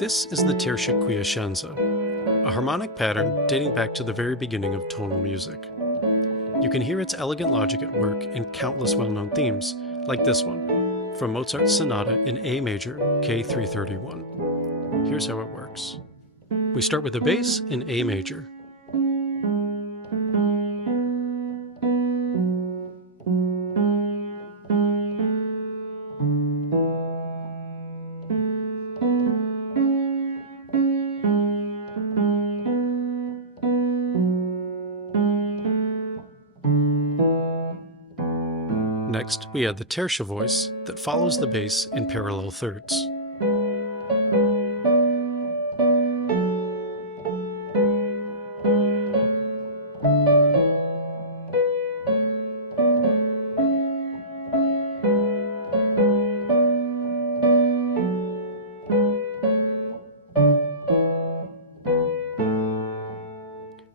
This is the Tertia Quiescenza, a harmonic pattern dating back to the very beginning of tonal music. You can hear its elegant logic at work in countless well-known themes, like this one, from Mozart's Sonata in A major, K331. Here's how it works. We start with the bass in A major. Next, we add the tertia voice that follows the bass in parallel thirds.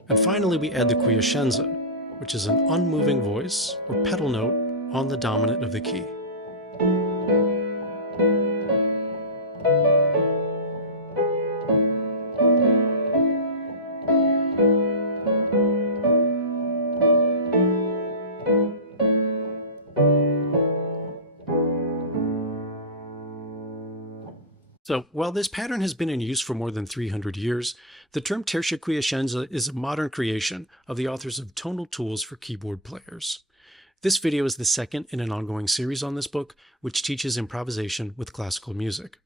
And finally, we add the quiescenza, which is an unmoving voice or pedal note on the dominant of the key. So, while this pattern has been in use for more than 300 years, the term Tertia Quiescenza is a modern creation of the authors of Tonal Tools for keyboard players. This video is the second in an ongoing series on this book, which teaches improvisation with classical music.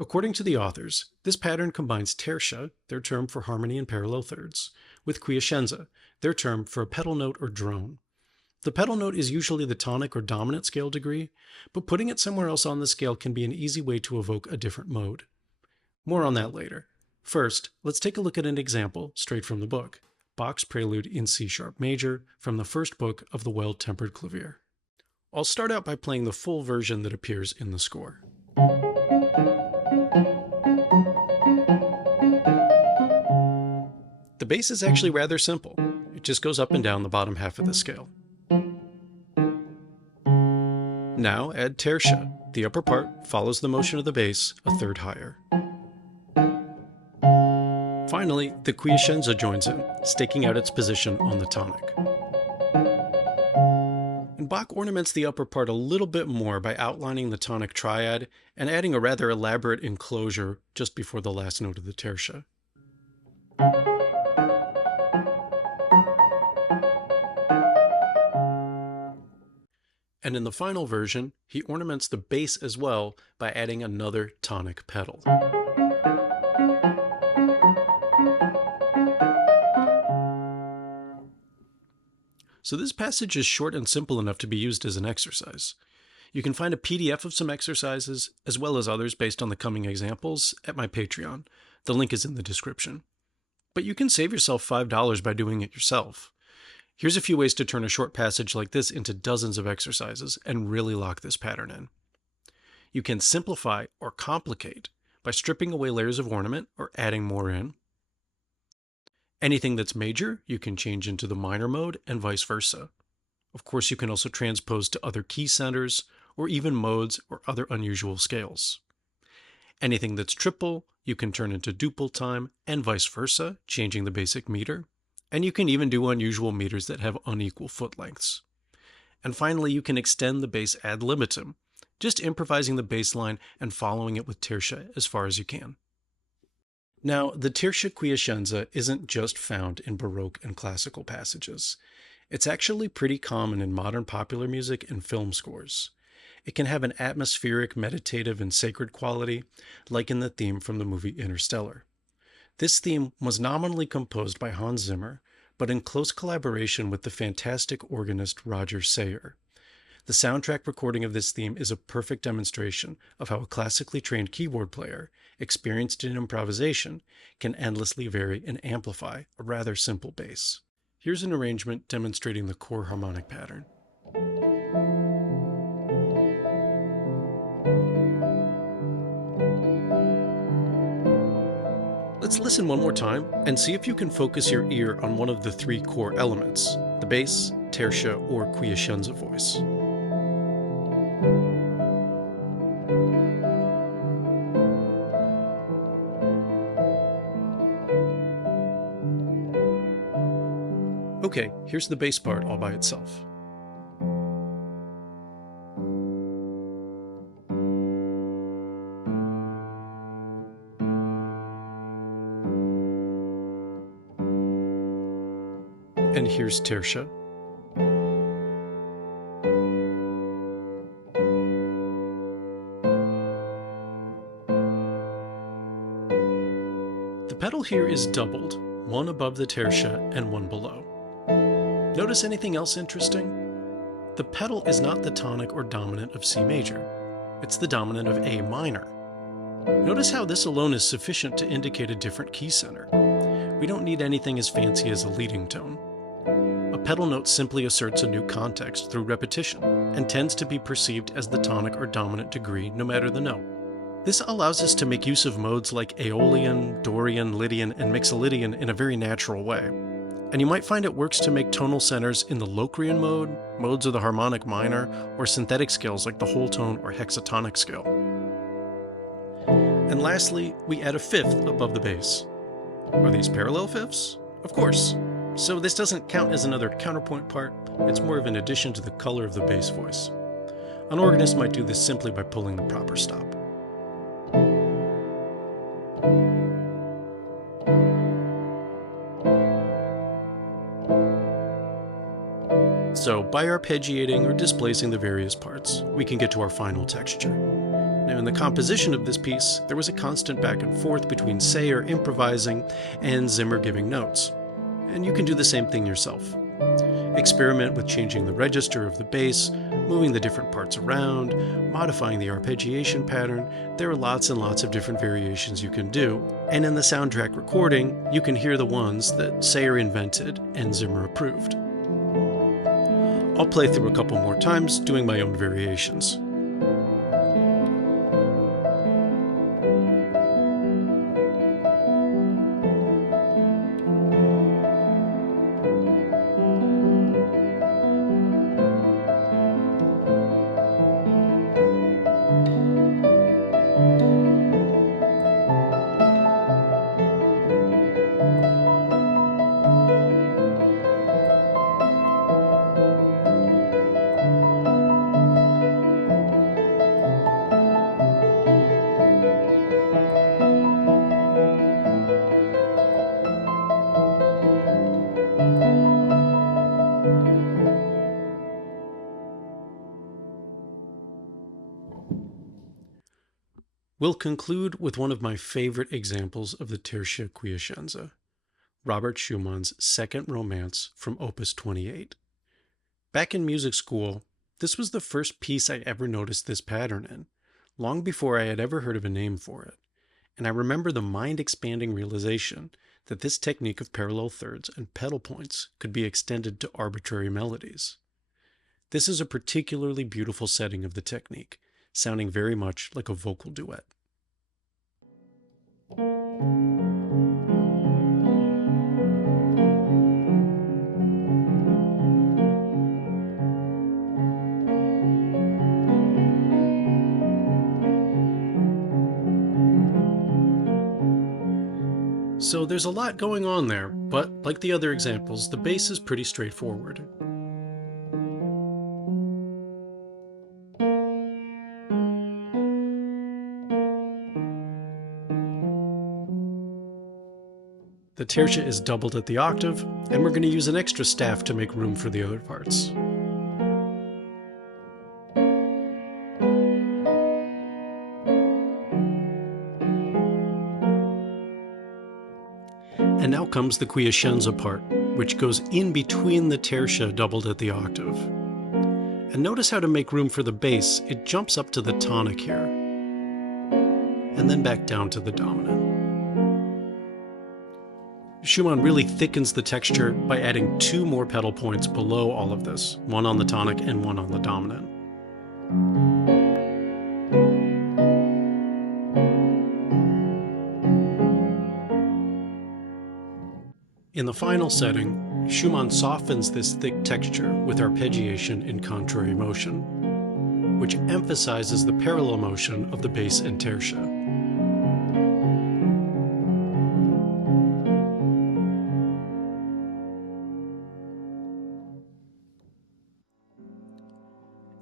According to the authors, this pattern combines tertia, their term for harmony and parallel thirds, with quiescenza, their term for a pedal note or drone. The pedal note is usually the tonic or dominant scale degree, but putting it somewhere else on the scale can be an easy way to evoke a different mode. More on that later. First, let's take a look at an example straight from the book. Bach's Prelude in C-sharp major from the first book of the Well-Tempered Clavier. I'll start out by playing the full version that appears in the score. The bass is actually rather simple. It just goes up and down the bottom half of the scale. Now add tertia. The upper part follows the motion of the bass a third higher. Finally, the quiescenza joins in, staking out its position on the tonic. And Bach ornaments the upper part a little bit more by outlining the tonic triad and adding a rather elaborate enclosure just before the last note of the tertia. And in the final version, he ornaments the bass as well by adding another tonic pedal. So this passage is short and simple enough to be used as an exercise. You can find a PDF of some exercises, as well as others based on the coming examples, at my Patreon. The link is in the description. But you can save yourself $5 by doing it yourself. Here's a few ways to turn a short passage like this into dozens of exercises and really lock this pattern in. You can simplify or complicate by stripping away layers of ornament or adding more in. Anything that's major, you can change into the minor mode and vice versa. Of course, you can also transpose to other key centers or even modes or other unusual scales. Anything that's triple, you can turn into duple time and vice versa, changing the basic meter. And you can even do unusual meters that have unequal foot lengths. And finally, you can extend the bass ad libitum, just improvising the bass line and following it with tertia as far as you can. Now, the Tertia Quiescenza isn't just found in Baroque and classical passages. It's actually pretty common in modern popular music and film scores. It can have an atmospheric, meditative, and sacred quality, like in the theme from the movie Interstellar. This theme was nominally composed by Hans Zimmer, but in close collaboration with the fantastic organist Roger Sayer. The soundtrack recording of this theme is a perfect demonstration of how a classically trained keyboard player, experienced in improvisation, can endlessly vary and amplify a rather simple bass. Here's an arrangement demonstrating the core harmonic pattern. Let's listen one more time and see if you can focus your ear on one of the three core elements, the bass, tertia, or quiescenza voice. Okay, here's the bass part all by itself. And here's Tertia. The pedal here is doubled, one above the tertia and one below. Notice anything else interesting? The pedal is not the tonic or dominant of C major. It's the dominant of A minor. Notice how this alone is sufficient to indicate a different key center. We don't need anything as fancy as a leading tone. A pedal note simply asserts a new context through repetition and tends to be perceived as the tonic or dominant degree no matter the note. This allows us to make use of modes like Aeolian, Dorian, Lydian, and Mixolydian in a very natural way. And you might find it works to make tonal centers in the Locrian mode, modes of the harmonic minor, or synthetic scales like the whole tone or hexatonic scale. And lastly, we add a fifth above the bass. Are these parallel fifths? Of course. So this doesn't count as another counterpoint part, it's more of an addition to the color of the bass voice. An organist might do this simply by pulling the proper stop. So, by arpeggiating or displacing the various parts, we can get to our final texture. Now, in the composition of this piece, there was a constant back and forth between Sayer improvising and Zimmer giving notes. And you can do the same thing yourself. Experiment with changing the register of the bass, moving the different parts around, modifying the arpeggiation pattern. There are lots and lots of different variations you can do, and in the soundtrack recording, you can hear the ones that Sayer invented and Zimmer approved. I'll play through a couple more times, doing my own variations. We'll conclude with one of my favorite examples of the Tertia Quiescenza, Robert Schumann's Second Romance from Opus 28. Back in music school, this was the first piece I ever noticed this pattern in, long before I had ever heard of a name for it, and I remember the mind-expanding realization that this technique of parallel thirds and pedal points could be extended to arbitrary melodies. This is a particularly beautiful setting of the technique, sounding very much like a vocal duet. So there's a lot going on there, but like the other examples, the bass is pretty straightforward. The tertia is doubled at the octave, and we're going to use an extra staff to make room for the other parts. And now comes the Quiescenza part, which goes in between the tertia doubled at the octave. And notice how to make room for the bass, it jumps up to the tonic here, and then back down to the dominant. Schumann really thickens the texture by adding two more pedal points below all of this, one on the tonic and one on the dominant. In the final setting, Schumann softens this thick texture with arpeggiation in contrary motion, which emphasizes the parallel motion of the bass and tertia.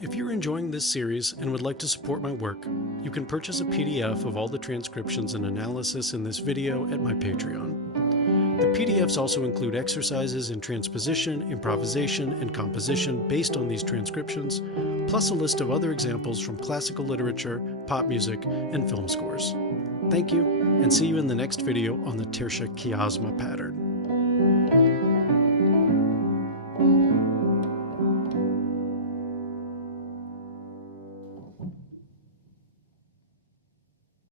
If you're enjoying this series and would like to support my work, you can purchase a PDF of all the transcriptions and analysis in this video at my Patreon. The PDFs also include exercises in transposition, improvisation, and composition based on these transcriptions, plus a list of other examples from classical literature, pop music, and film scores. Thank you, and see you in the next video on the Tertia Quiescenza pattern.